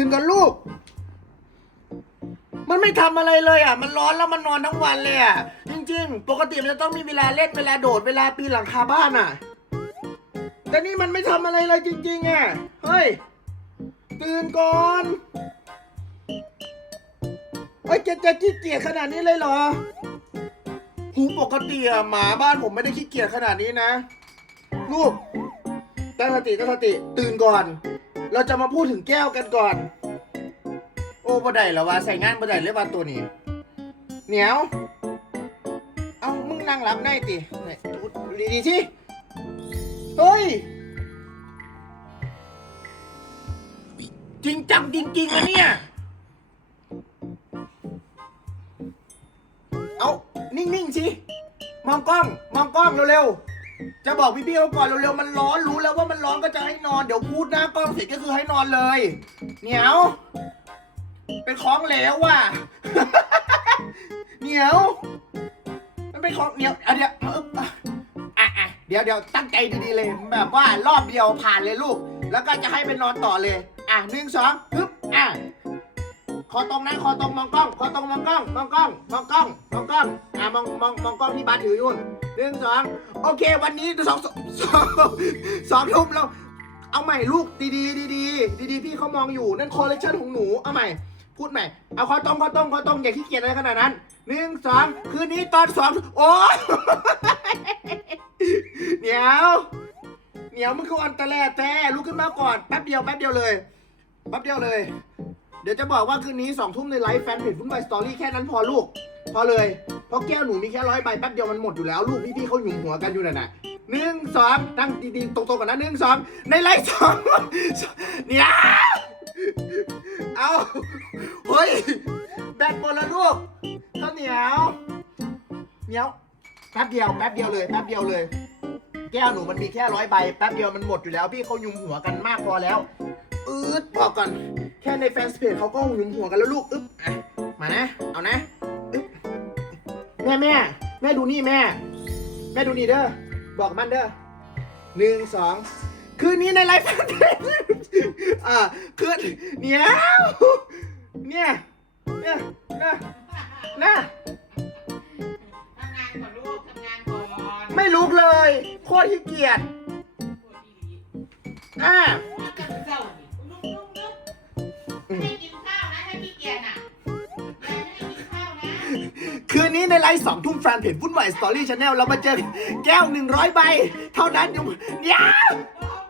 ตื่นก่อนลูก มันไม่ทำอะไรเลยอะ มันร้อนแล้วมันนอนทั้งวันเลยอะ จริง ๆ ปกติมันจะต้องมีเวลาเล่นเวลาโดดเวลาปีนหลังคาบ้านอะ แต่นี่มันไม่ทำอะไรเลยจริง ๆอะ เฮ้ย ตื่นก่อนเฮ้ยจะจะขี้เกียจขนาดนี้เลยเหรอหูปกติอะหมาบ้านผมไม่ได้ขี้เกียจขนาดนี้นะ ลูกตั้งสติตั้งสติตื่นก่อน เราจะมาพูดถึงแก้วกันก่อน โอ้บ่ได้แล้วว่าใส่งานบ่ได้เลยว่าตัวนี้ เหนียว เอามึงนั่งหลับได้ติดีดีๆที่เฮ้ย จริงจังจริงๆนะเนี่ย เอา นิ่งๆสิ มองกล้อง มองกล้องเร็วๆ จะบอกพี่ๆเขาก่อนเร็วๆมันร้อนรู้แล้วว่ามันร้อนก็จะให้นอน เดี๋ยวพูดหน้ากล้องเสร็จก็คือให้นอนเลย เหนียว เป็นของเหลวว่ะ เหนียว มันเป็นของเหนียวเอาเดี๋ยวเอาอะอะเดี๋ยวเดี๋ยวตั้งใจดีๆเลย แบบว่ารอบเดียวผ่านเลยลูก แล้วก็จะให้ไปนอนต่อเลย อะหนึ่งสองปึ๊บอะ คอตรงนะคอตรงมองกล้องคอตรงมองกล้องมองกล้องมองกล้องมองกล้องอะมองมองมองกล้องที่บาสถืออยู่หนึ่งสองโอเค วันนี้สองสองสองสองทุ่มเราเอาใหม่ลูกดีดีดีดีดีดีพี่เขามองอยู่นั่นคอลเลคชันของหนูเอาใหม่พูดใหม่เอาคอตรงคอตรงคอตรงอย่าขี้เกียจอะไรขนาดนั้นหนึ่งสองคืนนี้ตอนสองโอ้เหนียวเหนียวมันคืออันตะแลแต่ลุกขึ้นมาก่อนแป๊บเดียวแป๊บเดียวเลยแป๊บเดียวเลย ดี๋ยวจะบอกว่าคืนนี้สองทุ่มในไลฟ์แฟนเพจฟุ้นวายสตอรี่แค่นั้นพอลูก พอเลย เพราะแก้วหนูมีแค่ร้อยใบแป๊บเดียวมันหมดอยู่แล้วลูกพี่ๆเขาหยุมหัวกันอยู่น่ะนะหนึ่งสองตั้งดีๆตรงๆก่อนนะหนึ่งสองในไลฟ์สองเนี่ยเอาเฮ้ยแบตหมดแล้วลูกข้าวเหนียวเหนียวแป๊บเดียวแป๊บเดียวเลยแป๊บเดียวเลย แก้วหนูมันมีแค่ร้อยใบแป๊บเดียวมันหมดอยู่แล้วพี่เขาหยุมหัวกันมากพอแล้วอืดบอก่อน แค่ในแฟนเพจเขาก็หยุมหัวกันแล้วลูกอึ๊บอะมานะ เอานะอึ๊บแม่แม่แม่ดูนี่แม่ แม่ดูนี่เด้อบอกมันเด้อหนึ่งสองคืนนี้ในไลฟ์แฟนเพจอ่าคืนเนี่ยเนี่ยเนี่ยนะนะทำงานก่อนลูกทำงานก่อนไม่ลุกเลย โคตรขี้เกียจอ่าลูกจะเศร้า คืนนี้ในไลฟ์สองทุ่มแฟนเพจวุ่นวายสตอรี่ชาแนลเรามาเจอแก้วหนึ่งร้อยใบ เท่านั้นอยู่เดี๋ย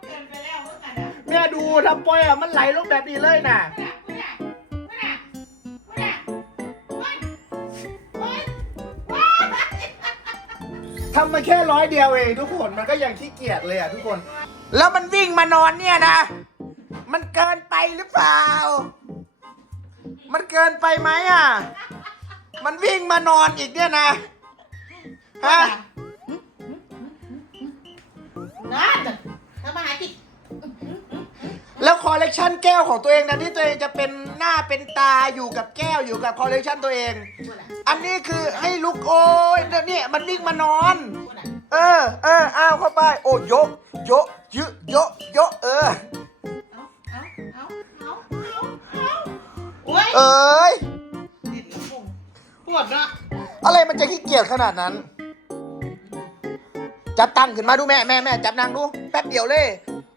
เกินไปแล้วเมื่อกันนะเนี่ยดูทำปอยอะมันไหลลงแบบนี้เลยนะพูดอะ ทำมาแค่ร้อยเดียวเองทุกคนมันก็ยังขี้เกียจเลยอะทุกคน แล้วมันวิ่งมานอนเนี่ยนะ มันเกินไปหรือเปล่า มันเกินไปไหมอะ มันวิ่งมานอนอีกเนี่ยนะ ฮะ นั่นทำมาหาจิตแล้วคอลเลกชันแก้วของตัวเองนะที่ตัวเองจะเป็นหน้าเป็นตาอยู่กับแก้วอยู่กับคอลเลกชันตัวเอง พูดอะอันนี้คือให้ลุกโอ้ยเนี่ยมันวิ่งมานอน พูดอะเออ เอออ้าวเข้าไป โอ้ยกยกยึยกยกเออเอาเอาเอาเอาเอาโอ้ยเอ้ยติดกระปุกป วดอะอะไรมันจะขี้เกียจขนาดนั้น จับตังขึ้นมาดูแม่แม่แม่จับนางดู แป๊บเดียวเลย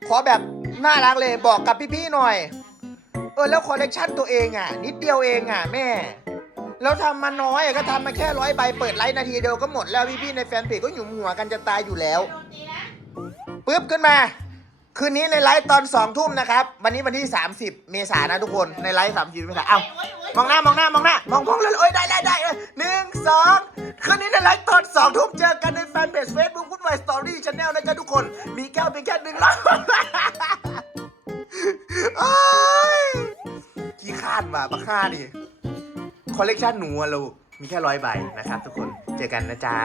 ขอแบบน่ารักเลยบอกกับพี่ๆหน่อย เออแล้วคอลเลกชันตัวเองอะ นิดเดียวเองอะแม่ แล้วทำมาน้อยก็ทำมาแค่ร้อยใบเปิดไลฟ์นาทีเดียวก็หมดแล้วพี่ๆในแฟนเพจก็หยุมหัวกันจะตายอยู่แล้วปึ๊บขึ้นมาคืนนี้ในไลฟ์ตอนสองทุ่มนะครับ วันนี้วันที่ 30 เมษายนนะทุกคนในไลฟ์สามสิบเมษายนเอ้า มองหน้ามองหน้ามองหน้ามองกล้องเลยเอ้ยได้ได้ได้เอ้ยหนึ่งสองคืนนี้ในไลฟ์ตอนสองทุ่มเจอกันในแฟนเพจเฟซบุ๊กวุ่นวสตอรี่ชาแนลนะจ๊ะทุกคน มีแก้วเพียงแค่หนึ่งร้อยโอ้ยขี้คาดว่ะบักค่าดิคอลเลกชันหนูอะลูกมีแค่ร้อยใบนะครับทุกคนเจอกันนะจ๊ะ